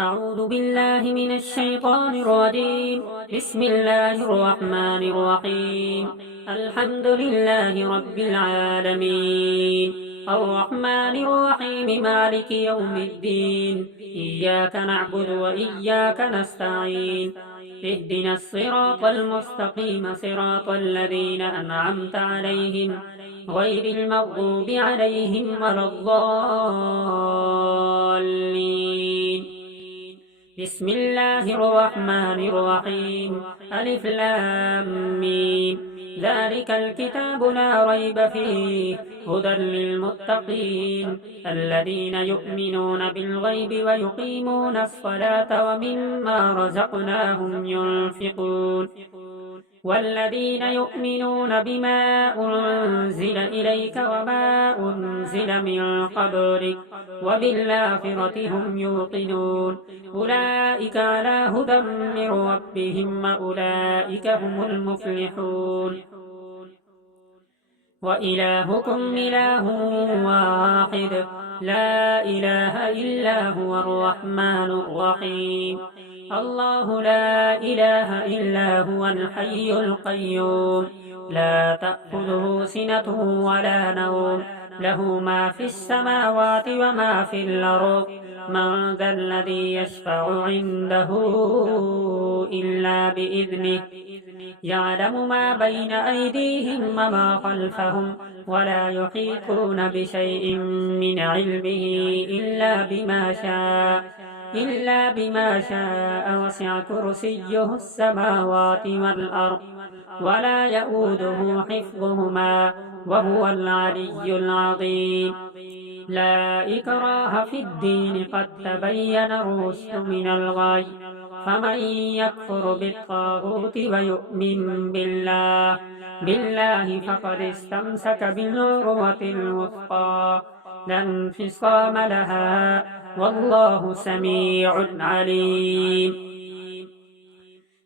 أعوذ بالله من الشيطان الرجيم. بسم الله الرحمن الرحيم. الحمد لله رب العالمين، الرحمن الرحيم، مالك يوم الدين. إياك نعبد وإياك نستعين. اهدنا الصراط المستقيم، صراط الذين أنعمت عليهم غير المغضوب عليهم ولا الضالين. بسم الله الرحمن الرحيم. ألف لام ميم. ذلك الكتاب لا ريب فيه هدى للمتقين الذين يؤمنون بالغيب ويقيمون الصلاة ومما رزقناهم ينفقون والذين يؤمنون بما أنزل إليك وما أنزل من قبلك وبالآخرة هم يوقنون أولئك على هدى من ربهم وأولئك هم المفلحون. وإلهكم إله واحد، لا إله إلا هو الرحمن الرحيم. الله لا إله إلا هو الحي القيوم، لا تأخذه سنة ولا نوم، له ما في السماوات وما في الأرض. من ذا الذي يشفع عنده إلا بإذنه، يعلم ما بين أيديهم وما خلفهم، ولا يحيطون بشيء من علمه إلا بما شاء وسع كرسيه السماوات والأرض ولا يؤوده حفظهما وهو العلي العظيم. لا إكراه في الدين، قد تبين الرشد من الغي، فمن يكفر بالطاغوت ويؤمن بالله فقد استمسك بالعروة الوثقى لا انفصام لها، والله سميع عليم.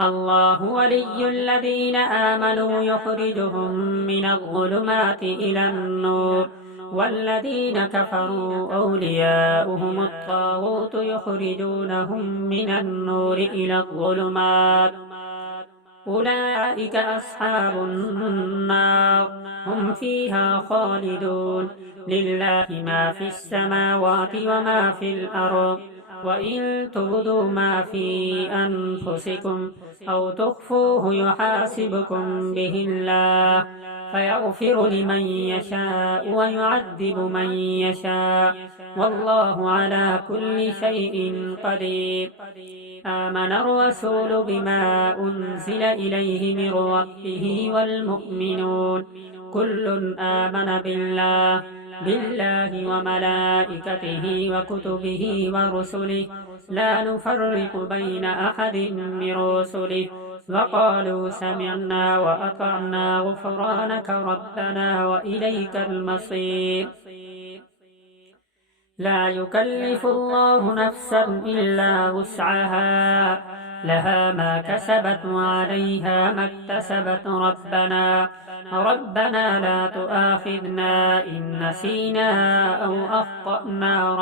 الله ولي الذين آمنوا يخرجهم من الظلمات إلى النور، والذين كفروا أولياؤهم الطاغوت يخرجونهم من النور إلى الظلمات، أولئك أصحاب النار هم فيها خالدون. لله ما في السماوات وما في الأرض، وإن تبدوا ما في أنفسكم أو تخفوه يحاسبكم به الله، فيغفر لمن يشاء ويعذب من يشاء، والله على كل شيء قدير. آمن الرسول بما أنزل إليه من ربه والمؤمنون كل آمن بالله وملائكته وكتبه ورسله لا نفرق بين أحد من رسله، وقالوا سمعنا وأطعنا غفرانك ربنا وإليك المصير. لا يكلف الله نفسا إلا وسعها، لها ما كسبت وعليها ما اكتسبت. ربنا لا تؤاخذنا إن نسينا أو أخطأنا.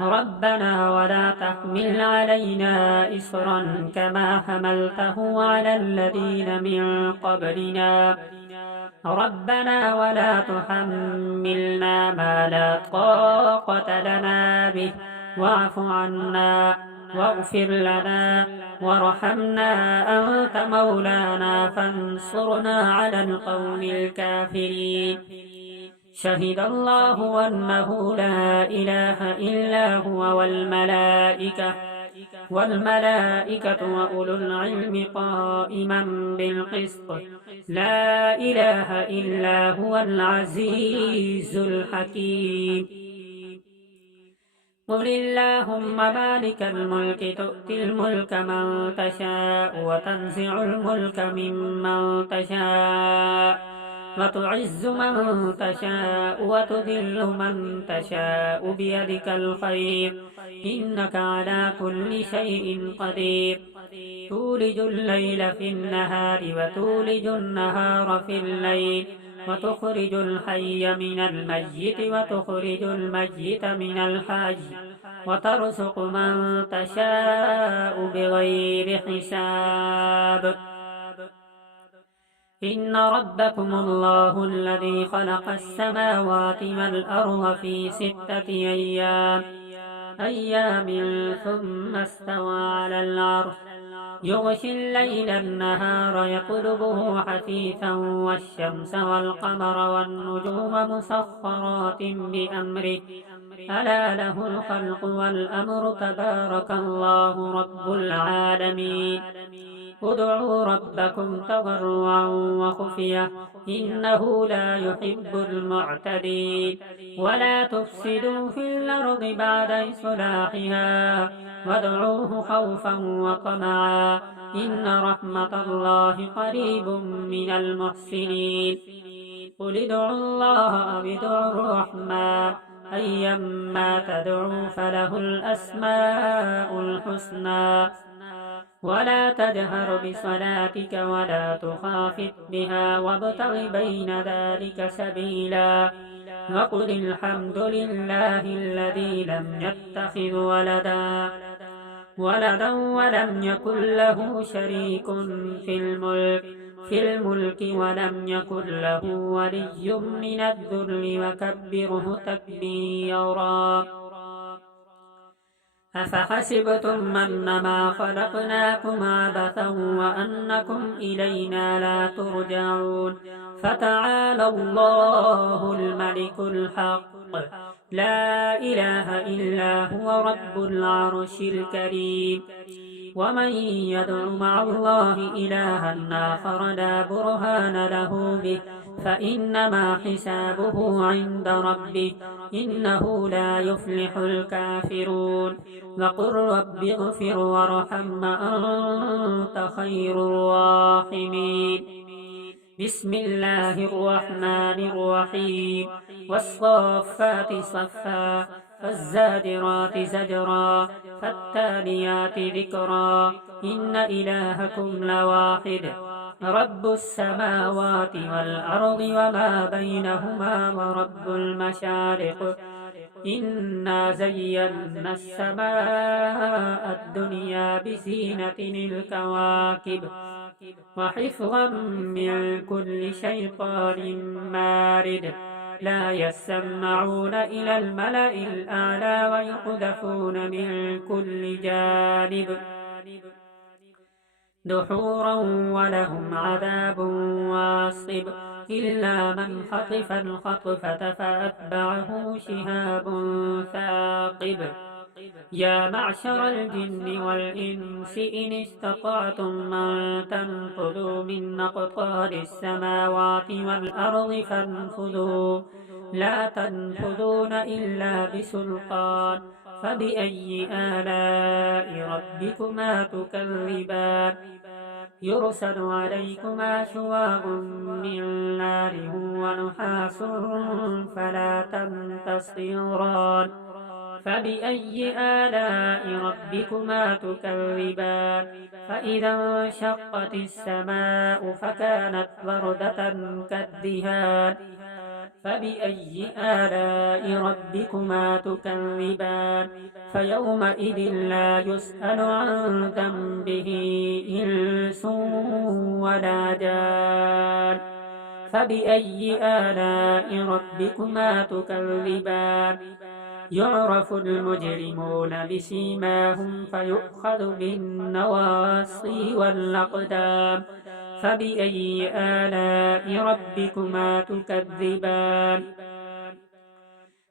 ربنا ولا تحمل علينا إصرا كما حملته على الذين من قبلنا. ربنا ولا تحملنا ما لا طاقة لنا به، واعف عنا واغفر لنا وارحمنا، أنت مولانا فانصرنا على القوم الكافرين. شهد الله أنه لا إله إلا هو والملائكة وأولو العلم قائما بالقسط، لا إله إلا هو العزيز الحكيم. قل اللهم مالك الملك تؤتي الملك من تشاء وتنزع الملك ممن تشاء وتعز من تشاء وتذل من تشاء بيدك الخير، إنك على كل شيء قدير. تولج الليل في النهار وتولج النهار في الليل، وتخرج الحي من الميت وتخرج الميت من الحي، وترزق من تشاء بغير حساب إن ربكم الله الذي خلق السماوات والأرض في 6 أيام ثم استوى على العرش يغشي الليل النهار يطلبه حثيثا والشمس والقمر والنجوم مسخرات بأمره ألا له الخلق والأمر تبارك الله رب العالمين ادعوا ربكم تضرعا وخفية إنه لا يحب المعتدين ولا تفسدوا في الأرض بعد إصلاحها وادعوه خوفا وطمعا إن رحمة الله قريب من المحسنين قل ادعوا الله أو ادعوا الرحمن أيما تدعوا فله الأسماء الحسنى ولا تجهر بصلاتك ولا تخافت بها وابتغ بين ذلك سبيلا وقل الحمد لله الذي لم يتخذ ولدا ولم يكن له شريك في الملك ولم يكن له ولي من الذل وكبره تكبيرا أفحسبتم أنما خلقناكم عبثا وأنكم إلينا لا ترجعون فتعالى الله الملك الحق لا إله إلا هو رب العرش الكريم ومن يدع مع الله إلها آخر لا برهان له به فإنما حسابه عند ربه إنه لا يفلح الكافرون وقل رب اغفر وارحم أنت خير الراحمين بسم الله الرحمن الرحيم والصافات صفا فالزاجرات زجرا فالتاليات ذكرا إن إلهكم لواحد رب السماوات والأرض وما بينهما ورب المشارق إنا زينا السماء الدنيا بزينة الكواكب وحفظا من كل شيطان مارد لا يسمعون إلى الملأ الأعلى ويقذفون من كل جانب دحورا ولهم عذاب واصب إلا من خطف الخطفة فأتبعه شهاب ثاقب يا معشر الجن والإنس إن استطعتم أن تنفذوا من أقطار السماوات والأرض فانفذوا لا تنفذون إلا بسلطان فبأي آلاء ربكما تكذبان يرسل عليكما شواظ من نار ونحاس فلا تنتصران فبأي آلاء ربكما تكذبان فإذا انشقت السماء فكانت وردة كالدهان فبأي آلاء ربكما تكذبان فيومئذ لا يسأل عن ذنبه إنس ولا جان فبأي آلاء ربكما تكذبان يعرف المجرمون بسيماهم فيؤخذ بالنواصي والأقدام فبأي آلاء ربكما تكذبان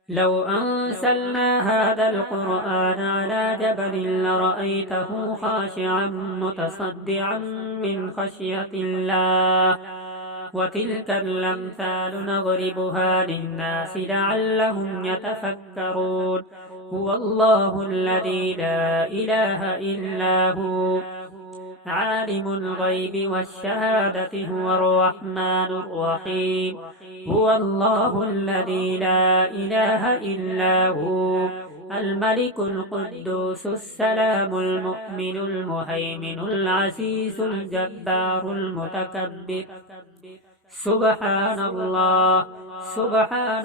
لو أنزلنا هذا القرآن على جبل لرأيته خاشعا متصدعا من خشية الله وتلك الأمثال نضربها للناس لعلهم يتفكرون هو الله الذي لا إله إلا هو عالم الغيب والشهادة هو الرحمن الرحيم هو الله الذي لا إله إلا هو الملك القدوس السلام المؤمن المهيمن العزيز الجبار المتكبر سبحان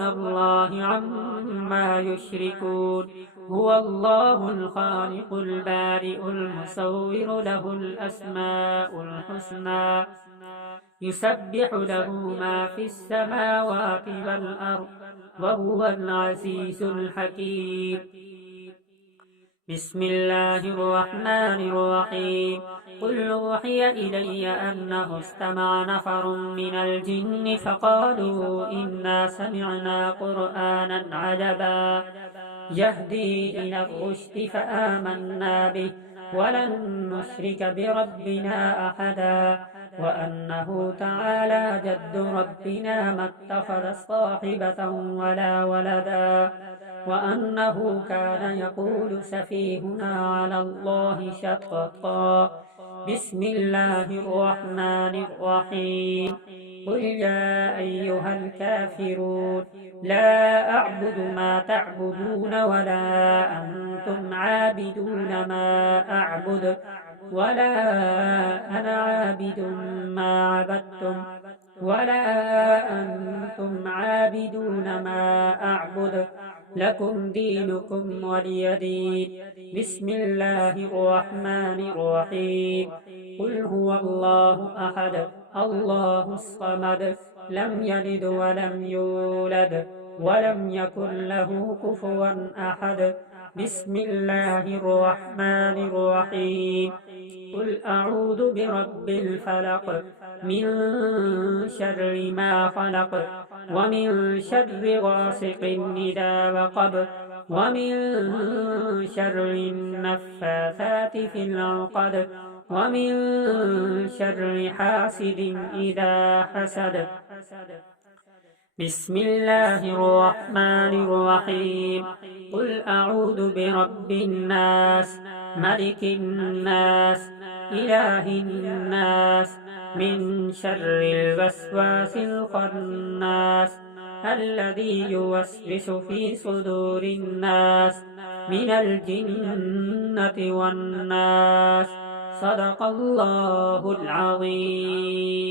الله عما يشركون هو الله الخالق البارئ المصور له الأسماء الحسنى يسبح له ما في السماوات والأرض وهو العزيز الحكيم بسم الله الرحمن الرحيم قل أوحي إلي أنه استمع نفر من الجن فقالوا إنا سمعنا قرآنا عجبا يهدي إلى الرشد فآمنا به ولن نشرك بربنا أحدا وأنه تعالى جد ربنا ما اتخذ صاحبة ولا ولدا وأنه كان يقول سفيهنا على الله شططا بسم الله الرحمن الرحيم قل يا أيها الكافرون لا أعبد ما تعبدون ولا أنتم عابدون ما أعبد ولا أنا عابد ما عبدتم ولا أنتم عابدون ما أعبد لكم دينكم ولي دين بسم الله الرحمن الرحيم قل هو الله أحد الله الصمد لم يلد ولم يولد ولم يكن له كفوا أحد بسم الله الرحمن الرحيم قل أعوذ برب الفلق من شر ما خلق ومن شر غاسق إذا وقب ومن شر النفاثات في العقد ومن شر حاسد إذا حسد بسم الله الرحمن الرحيم قل أعوذ برب الناس ملك الناس إله الناس من شر الوسواس الخناس الذي يوسوس في صدور الناس من الجنة والناس صدق الله العظيم.